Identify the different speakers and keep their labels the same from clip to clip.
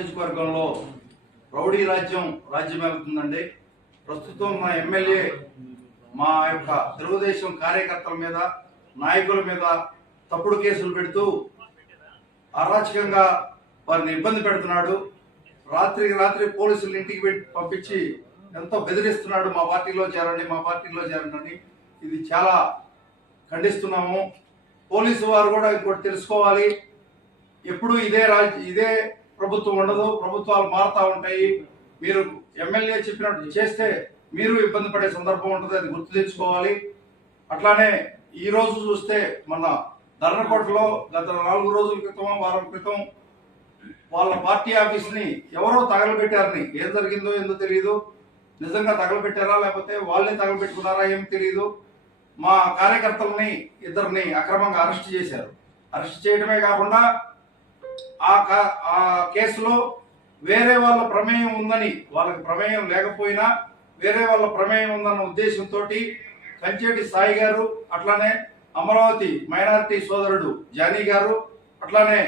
Speaker 1: నియోజకవర్గంలో రౌడీ రాజ్యం రాజ్యం ప్రస్తుతం మా ఎమ్మెల్యే మా యొక్క తెలుగుదేశం కార్యకర్తల మీద నాయకుల మీద తప్పుడు కేసులు పెడుతూ అరాచకంగా వారిని ఇబ్బంది పెడుతున్నాడు. రాత్రికి రాత్రి పోలీసులు ఇంటికి పెట్టి పంపించి ఎంతో బెదిరిస్తున్నాడు. మా పార్టీలో చేరండి మా పార్టీలో చేరండి ఇది చాలా ఖండిస్తున్నాము. పోలీసు వారు కూడా ఇంకోటి తెలుసుకోవాలి. ఎప్పుడు ఇదే రాజ్ ఇదే ప్రభుత్వం ఉండదు ప్రభుత్వాలు మారుతూ ఉంటాయి. మీరు ఎమ్మెల్యే చెప్పినట్టు చేస్తే మీరు ఇబ్బంది పడే సందర్భం ఉంటుంది అది గుర్తు తెచ్చుకోవాలి. అట్లానే ఈ రోజు చూస్తే మన ధర్మకోటలో గత నాలుగు రోజుల క్రితం వారం క్రితం వాళ్ళ పార్టీ ఆఫీస్ని ఎవరో తగలబెట్టారని ఏం జరిగిందో ఏందో తెలియదు నిజంగా తగలబెట్టారా లేకపోతే వాళ్ళే తగలబెట్టుకున్నారా ఏం తెలియదు మా కార్యకర్తలని ఇద్దరిని అక్రమంగా అరెస్ట్ చేశారు. అరెస్ట్ చేయడమే కాకుండా ఆ కా- ఆ కేసులో వేరే వాళ్ళ ప్రమేయం ఉందని వాళ్ళకి ప్రమేయం లేకపోయినా వేరే వాళ్ళ ప్రమేయం ఉందన్న ఉద్దేశంతో కంచేటి సాయి గారు అట్లానే అమరావతి మైనారిటీ సోదరుడు జానీ గారు అట్లానే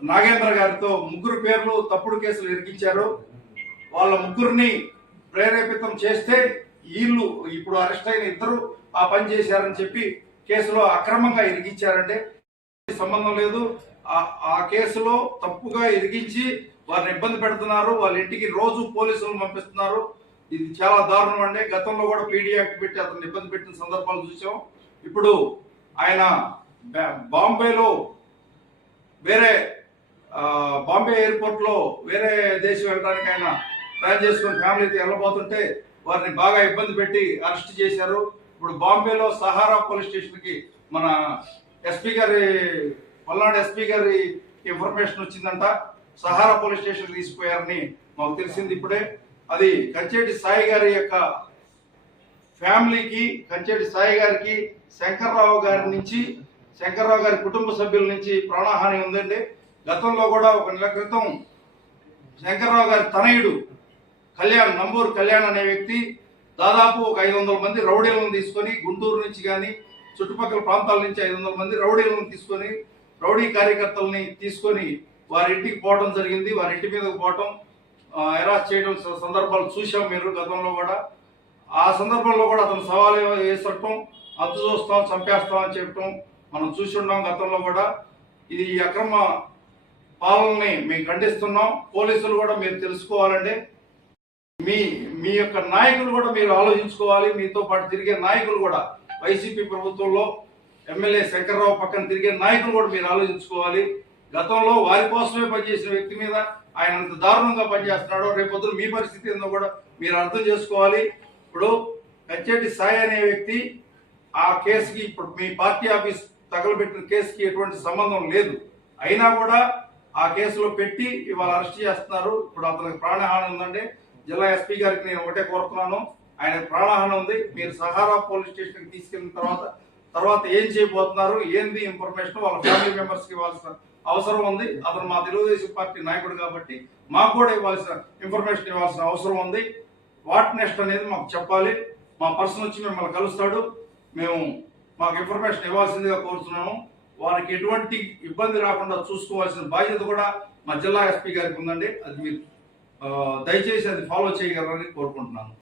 Speaker 1: నాగేంద్ర గారితో ముగ్గురు పేర్లు తప్పుడు కేసులు ఇరికించారు. వాళ్ళ ముగ్గురిని ప్రేరేపితం చేస్తే వీళ్ళు ఇప్పుడు అరెస్ట్ అయిన ఇద్దరు ఆ పని చేశారని చెప్పి కేసులో అక్రమంగా ఇరికించారంటే సంబంధం లేదు. ఆ- కేసులో తప్పుగా ఎదిగించి వారిని ఇబ్బంది పెడుతున్నారు. వాళ్ళ ఇంటికి రోజు పోలీసులను పంపిస్తున్నారు. ఇది చాలా దారుణం అండి. గతంలో కూడా పీడీ యాక్ట్ పెట్టి అతను ఇబ్బంది పెట్టిన సందర్భాలు చూసాం. ఇప్పుడు ఆయన బాంబేలో వేరే బాంబే ఎయిర్పోర్ట్లో వేరే దేశం వెళ్ళడానికి ఆయన ప్లాన్ చేసుకుని ఫ్యామిలీతో వెళ్ళబోతుంటే వారిని బాగా ఇబ్బంది పెట్టి అరెస్ట్ చేశారు. ఇప్పుడు బాంబేలో సహారా పోలీస్ స్టేషన్కి మన ఎస్పీ గారి పల్నాడు ఎస్పీ గారి ఇన్ఫర్మేషన్ వచ్చిందంట. సహారా పోలీస్ స్టేషన్ తీసుకుపోయారని మాకు తెలిసింది ఇప్పుడే. అది కంచేటి సాయి గారి యొక్క ఫ్యామిలీకి కంచేటి సాయి గారికి శంకర్రావు గారి నుంచి శంకర్రావు గారి కుటుంబ సభ్యుల నుంచి ప్రాణహాని ఉందండి. గతంలో కూడా ఒక నెల క్రితం శంకర్రావు గారి తనయుడు కళ్యాణ్ నంబూరు కళ్యాణ్ అనే వ్యక్తి దాదాపు ఒక ఐదు వందల మంది రౌడీలను తీసుకొని గుంటూరు నుంచి కానీ చుట్టుపక్కల ప్రాంతాల నుంచి ఐదు వందల మంది రౌడీలను తీసుకొని రౌడీ కార్యకర్తల్ని తీసుకొని వారి ఇంటికి పోవడం జరిగింది. వారి ఇంటి మీదకి పోవటం ఎరాస్ చేయడం స- సందర్భాలు చూసాం మీరు గతంలో కూడా. ఆ సందర్భంలో కూడా అతను సవాలు వేసటం అద్దు చూస్తాం చంపేస్తాం అని చెప్పటం మనం చూసి ఉన్నాం గతంలో కూడా. ఇది ఈ అక్రమ పాలనని మేము ఖండిస్తున్నాం. పోలీసులు కూడా మీరు తెలుసుకోవాలండి. మీ మీ యొక్క నాయకులు కూడా మీరు ఆలోచించుకోవాలి. మీతో పాటు తిరిగే నాయకులు కూడా వైసీపీ ప్రభుత్వంలో ఎమ్మెల్యే శంకర్రావు పక్కన తిరిగే నాయకులు కూడా మీరు ఆలోచించుకోవాలి. గతంలో వారి కోసమే పనిచేసిన వ్యక్తి మీద ఆయన అంత దారుణంగా పనిచేస్తున్నాడో రేపొద్దున మీ పరిస్థితి ఏందో కూడా మీరు అర్థం చేసుకోవాలి. ఇప్పుడు కచ్చేటి సాయి అనే వ్యక్తి ఆ కేసుకి ఇప్పుడు మీ పార్టీ ఆఫీస్ తగలబెట్టిన కేసుకి ఎటువంటి సంబంధం లేదు. అయినా కూడా ఆ కేసులో పెట్టి ఇవాళ అరెస్ట్ చేస్తున్నారు. ఇప్పుడు అతనికి ప్రాణహాని ఉందంటే జిల్లా ఎస్పీ గారికి నేను ఒకటే కోరుతున్నాను. ఆయన ప్రాణహాని ఉంది. మీరు సహారా పోలీస్ స్టేషన్కి తీసుకెళ్ళిన తర్వాత తర్వాత ఏం చేయబోతున్నారు ఏంది ఇన్ఫర్మేషన్ వాళ్ళ ఫ్యామిలీ మెంబర్స్కి ఇవ్వాల్సిన అవసరం ఉంది. అతను మా తెలుగుదేశం పార్టీ నాయకుడు కాబట్టి మాకు కూడా ఇవ్వాల్సిన ఇన్ఫర్మేషన్ ఇవ్వాల్సిన అవసరం ఉంది. వాట్ నెక్స్ట్ అనేది మాకు చెప్పాలి. మా పర్సన్ వచ్చి మిమ్మల్ని కలుస్తాడు. మేము మాకు ఇన్ఫర్మేషన్ ఇవ్వాల్సిందిగా కోరుతున్నాము. వారికి ఎటువంటి ఇబ్బంది రాకుండా చూసుకోవాల్సిన బాధ్యత కూడా మా జిల్లా ఎస్పీ గారికి ఉందండి. అది మీరు దయచేసి అది ఫాలో చేయగలరని కోరుకుంటున్నాను.